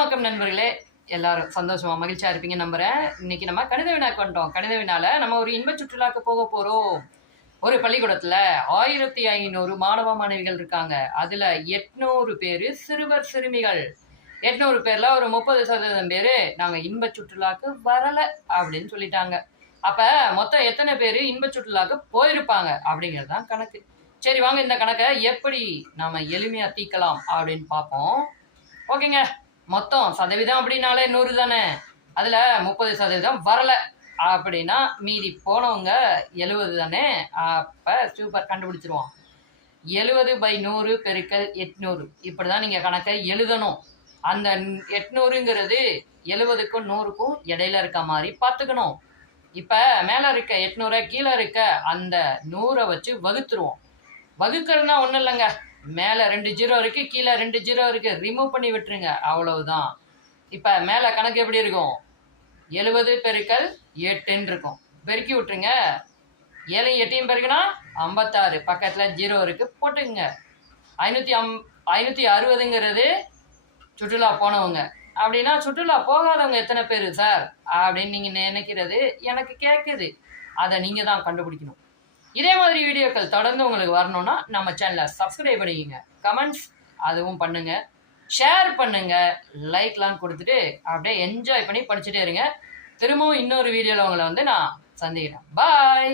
வணக்கம் நண்பர்களே, எல்லாரும் சந்தோஷமா மகிழ்ச்சியா இருப்பீங்க நம்புறேன். இன்னைக்கு நம்ம கணித வினாக்கு வந்துட்டோம். கணித வினால நம்ம ஒரு இன்ப சுற்றுலாக்கு போக போறோம். ஒரு பள்ளிக்கூடத்துல 1500 மாணவ மாணவிகள் இருக்காங்க. அதுல 800 பேரு சிறுவர் சிறுமிகள். 800 பேர்ல ஒரு 30% பேரு நாங்க இன்ப சுற்றுலாக்கு வரல அப்படின்னு சொல்லிட்டாங்க. அப்ப மொத்தம் எத்தனை பேரு இன்ப சுற்றுலாக்கு போயிருப்பாங்க அப்படிங்கிறது தான் கணக்கு. சரி வாங்க இந்த கணக்கை எப்படி நாம எளிமையா தீர்க்கலாம் அப்படின்னு பார்ப்போம். ஓகேங்க. மொத்தம் சதவீதம் அப்படின்னாலே 100 தானே. அதுல 30% வரல அப்படின்னா மீதி போனவங்க 70 தானே. அப்ப சூப்பர், கண்டுபிடிச்சிருவோம். 70/100 பெருக்கல் 800 இப்படிதான் நீங்க கணக்கை எழுதணும். அந்த 800ங்கிறது 70க்கும் 100க்கும் இடையில இருக்க மாதிரி பார்த்துக்கணும். இப்ப மேல இருக்க 800 கீழே இருக்க அந்த 100 வச்சு வகுத்துருவோம். வகுக்கிறதுனா ஒன்றும் இல்லைங்க, மேலே 2 ஜீரோ இருக்கு, கீழே 2 ஜீரோ இருக்கு, ரிமூவ் பண்ணி விட்டுருங்க, அவ்வளவுதான். இப்போ மேலே கணக்கு எப்படி இருக்கும்? 70 பெருக்கல் 8ன்னு இருக்கும். பெருக்கி விட்டுருங்க. 7 8 பெருக்குனா 56, பக்கத்தில் ஜீரோ இருக்கு, போட்டுக்குங்க. 560ங்கிறது சுற்றுலா போனவங்க. அப்படின்னா சுற்றுலா போகாதவங்க எத்தனை பேர் சார் அப்படின்னு நீங்கள் நினைக்கிறது எனக்கு கேட்குது. அதை நீங்கள் தான் கண்டுபிடிக்கணும். இதே மாதிரி வீடியோக்கள் தொடர்ந்து உங்களுக்கு வரணும்னா நம்ம சேனலை சப்ஸ்கிரைப் பண்ணிக்கோங்க. கமெண்ட்ஸ் அதுவும் பண்ணுங்க, ஷேர் பண்ணுங்க, லைக்லாம் கொடுத்துட்டு அப்படியே என்ஜாய் பண்ணி படிச்சுட்டே இருங்க. திரும்பவும் இன்னொரு வீடியோவில் உங்களை நான் சந்திக்கிறேன். பாய்.